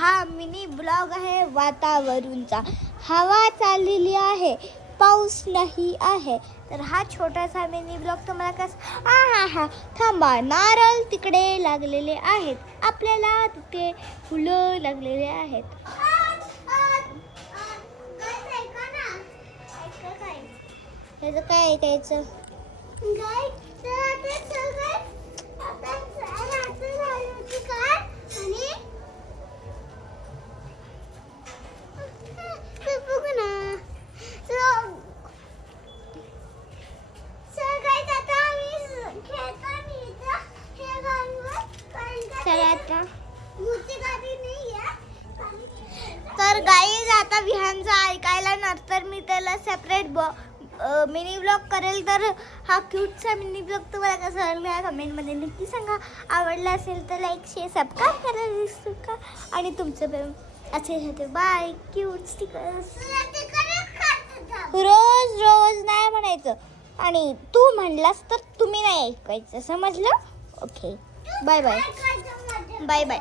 हा mini blog आहे वातावरणचा. हवा चाललेली आहे, पाऊस नाही आहे. तर हा छोटासा मिनी ब्लॉग तुम्हाला हा थांबा, नारळ तिकडे लागलेले आहेत, आपल्याला तिथे फुलं लागलेले आहेत. ह्याचं काय ऐकायचं? तर गाईज आता विहानचं ऐकायला नंतर मी त्याला सेपरेट मिनी ब्लॉग करेल. तर हा क्यूटचा मिनी ब्लॉग तुम्हाला कसा वाटला कमेंटमध्ये नक्की सांगा. आवडला असेल तर लाईक शेअर सबस्क्राईब करायला विसरू नका. आणि तुमचं असे होते बाय. क्यूट स्टिकर्स रोज रोज नाही म्हणायचं, आणि तू म्हणलास तर तुम्ही नाही ऐकायचं, समजलं? Okay, bye bye bye bye.